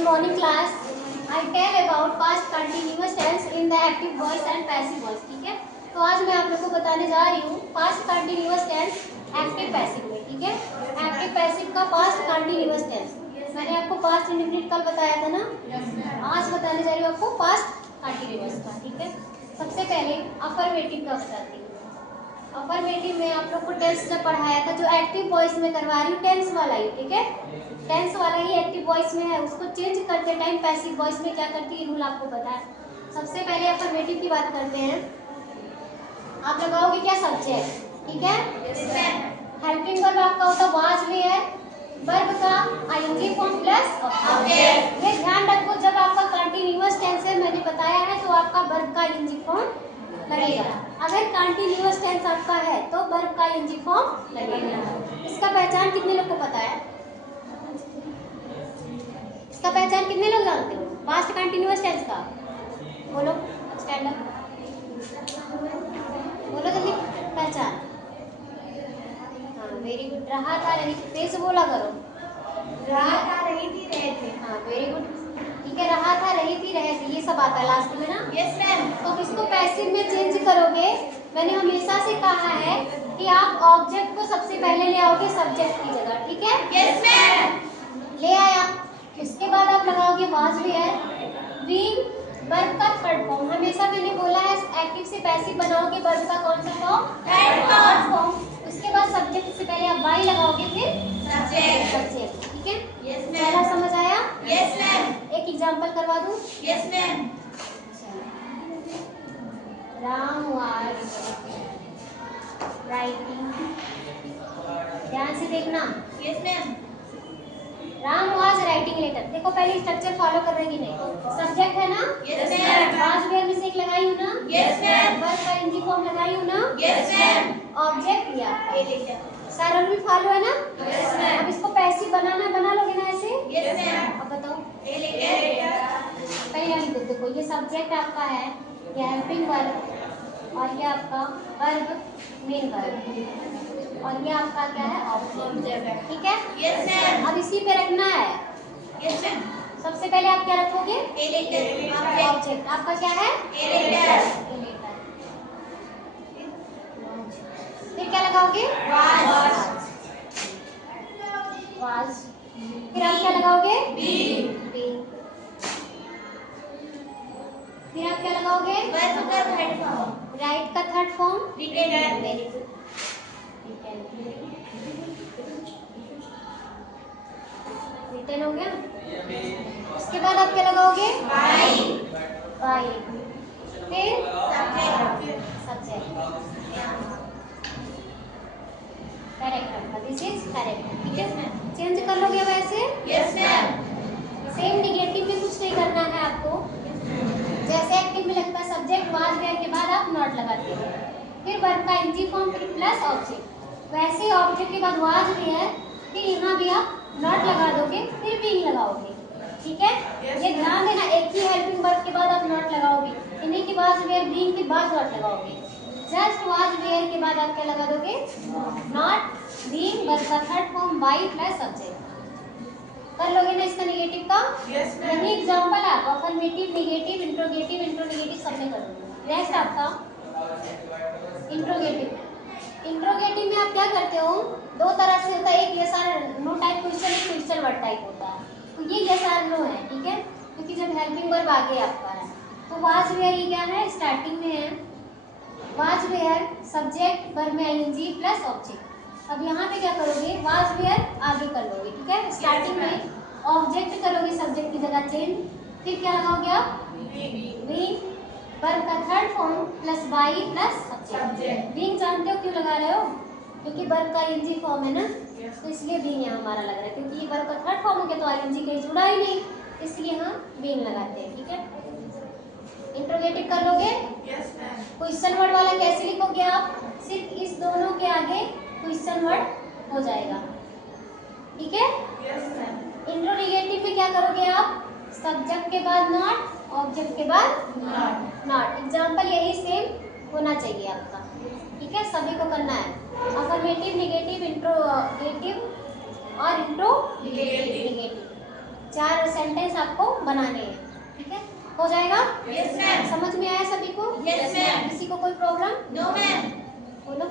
This morning class I tell about past continuous tense in the active voice and passive voice. ठीक है, तो आज मैं आप लोगों को बताने जा रही हूँ past continuous tense active passive में. ठीक है, एक्टिव पैसिव का past continuous tense. मैंने आपको past इंडेफिनिट कल बताया था ना, आज बताने जा रही हूँ आपको past continuous का. ठीक है, सबसे पहले अफर्मेटिव का बताती हूँ. अफर्मेटिव में आप लोग को टेंस जब पढ़ाया था, जो एक्टिव वॉइस में करवा रही हूँ टेंस वाला ही. ठीक है, टेंस वाला ही एक्टिव वॉइस में है, उसको चेंज करते टाइम पैसिव वॉइस में क्या करती है रूल आपको पता है. सबसे पहले अफर्मेटिव की बात करते हैं. आप लगाओगे क्या सब्जेक्ट. ठीक है, हेल्पिंग वर्ब आपका होता वाज में है, वर्ब का आईएनजी फॉर्म प्लस ऑब्जेक्ट. ये ध्यान रखो, जब आपका कंटीन्यूअस टेंस है मैंने बताया है तो आपका वर्ब का आईएनजी फॉर्म लगेगा. अगर कंटीन्यूअस टेंस आपका है तो वर्ब का आईएनजी फॉर्म लगेगा. इसका पहचान कितने लोग को पता है? इसका पहचान कितने लोग जानते हो पास्ट कंटीन्यूअस टेंस का? बोलो, स्टैंड अप, बोलो जल्दी पहचान. हाँ, वेरी गुड. रहा था रही थी, तेज बोला करो. रहा था रही थी रहे थे. हाँ, वेरी गुड. ठीक है, रहा था रही थी रहे थे, ये सब आता है लास्ट में ना. Yes ma'am. तो इसको पैसिव में चेंज करोगे. मैंने हमेशा से कहा है कि आप ऑब्जेक्ट को सबसे पहले ले आओगे सब्जेक्ट की जगह. ठीक है, यस मैम. ले आया, उसके बाद आप लगाओगे वाज वेयर, बीइंग, वर्ब का थर्ड फॉर्म. हमेशा मैंने बोला है एक्टिव से पैसिव बनाओगे वर्ब का कौन सा फॉर्म? Third form. उसके बाद सब्जेक्ट से पहले आप वाई लगाओगे, फिर सब्जेक्ट. ठीक है, यस पहला मैम. समझ आया? Yes ma'am. एक एग्जांपल करवा दूं. Yes ma'am. Ram was writing, ध्यान से देखना. Yes ma'am. Ram was writing letter. देखो पहले स्ट्रक्चर फॉलो कर रही नहीं. सब्जेक्ट है ना, यस मैम. वाज वेयर में से एक लगाई हूं ना, यस मैम. वर्ब का आईएनजी फॉर्म लगाई हूं ना, यस मैम. ऑब्जेक्ट लिया. ये लेटर. सारा रूल फॉलो है ना. Yes ma'am. अब इसको पैसिव बनाना, बना लोगे ना ऐसे. Yes ma'am. अब बताओ, ये लेटर. पहले हम देखो, ये सब्जेक्ट आपका है, ये हेल्पिंग वर्ब, और ये आपका वर्ब मेन वर्ब, और ये आपका क्या है ऑब्जेक्ट. ठीक है, यस मैम. अब इसी पे रखना है. Yes ma'am. सबसे पहले आप क्या रखोगे? ये लेटर. ऑब्जेक्ट आपका क्या है? ये लेटर. फिर क्या लगाओगे? वाज. वाज. फिर आप क्या लगाओगे? बीइंग. बीइंग. फिर आप क्या लगाओगे? वर्ब का थर्ड फॉर्म. राइट का third form. Retainer. Very good. Return हो गया. उसके बाद आप क्या लगाओगे? वाई. वाई. फिर सब्जेक्ट. सब्जेक्ट. करेक्ट आपका, दिस इज करेक्ट. ठीक है, यस मैम. चेंज कर लोगे वैसे. Yes ma'am. सेम निगेटिव में कुछ नहीं करना है आपको. जैसे एक्टिव में लगता है सब्जेक्ट वाज वेयर के बाद आप नॉट लगाते हो, फिर वर्ब का आईएनजी फॉर्म फिर प्लस ऑब्जेक्ट. वैसे ऑब्जेक्ट के बाद वाज वेयर, फिर यहाँ भी आप नॉट लगा दोगे, फिर बीइंग लगाओगे. ठीक है, ये ध्यान देना, एक ही हेल्पिंग वर्ब के बाद आप नॉट लगाओगे, इन्हीं के बाद वेयर, बीइंग के बाद नॉट लगाओगे. जस्ट वाज वेयर के बाद आप क्या लगा दोगे? नॉट, बीइंग, वर्ब का third form, by plus subject. कर लोगे ना इसका निगेटिव का? Yes ma'am. यही एग्जांपल है. अफर्मेटिव, निगेटिव, इंट्रोगेटिव, इंट्रोनेगेटिव सब में कर दोगे. नेक्स्ट आपका इंट्रोगेटिव. इंट्रोगेटिव में आप क्या करते हो? दो तरह से होता है, एक यस और नो टाइप क्वेश्चन, एक क्वेश्चन वर्ड टाइप होता है. तो ये यस और नो है. ठीक है, क्योंकि जब हेल्पिंग वर्ब आगे आपका है तो वाज वेयर ये क्या है? स्टार्टिंग में है वाज वेयर, सब्जेक्ट, वर्ब में आईएनजी प्लस ऑब्जेक्ट. अब यहाँ पे क्या करोगे? वाज वेयर आगे कर लोगे. ठीक है, स्टार्टिंग में ऑब्जेक्ट करोगे सब्जेक्ट की जगह चेंज, फिर क्या लगाओगे आप? बीइंग, वर्ब का third form plus by plus subject. Being जानते हो क्यों लगा रहे हो? क्योंकि वर्ब का आईएनजी फॉर्म है ना, तो इसलिए बीइंग यहाँ हमारा लग रहा है. क्योंकि ये वर्ब का थर्ड फॉर्म हो गया तो आईएनजी कहीं जुड़ा ही नहीं, इसलिए हम बीइंग लगाते हैं. ठीक है, इंट्रोगेटिव कर लोगे. Yes ma'am. क्वेश्चन वर्ड वाला कैसे लिखोगे आप? सिर्फ इस दोनों के आगे क्वेश्चन वर्ड हो जाएगा. ठीक है, यस मैम. इंट्रोगेटिव में क्या करोगे आप? सब्जेक्ट के बाद नॉट, ऑब्जेक्ट के बाद नॉट. नॉट. एग्जाम्पल यही सेम होना चाहिए आपका. ठीक है, सभी को करना है. अफर्मेटिव, निगेटिव, इंट्रोगेटिव और इंट्रोगेटिव. चार सेंटेंस आपको बनाने हैं, ठीक है? हो जाएगा? Yes, ma'am. समझ में आया सभी को? Yes, ma'am. किसी को कोई प्रॉब्लम? No, ma'am. बोलो।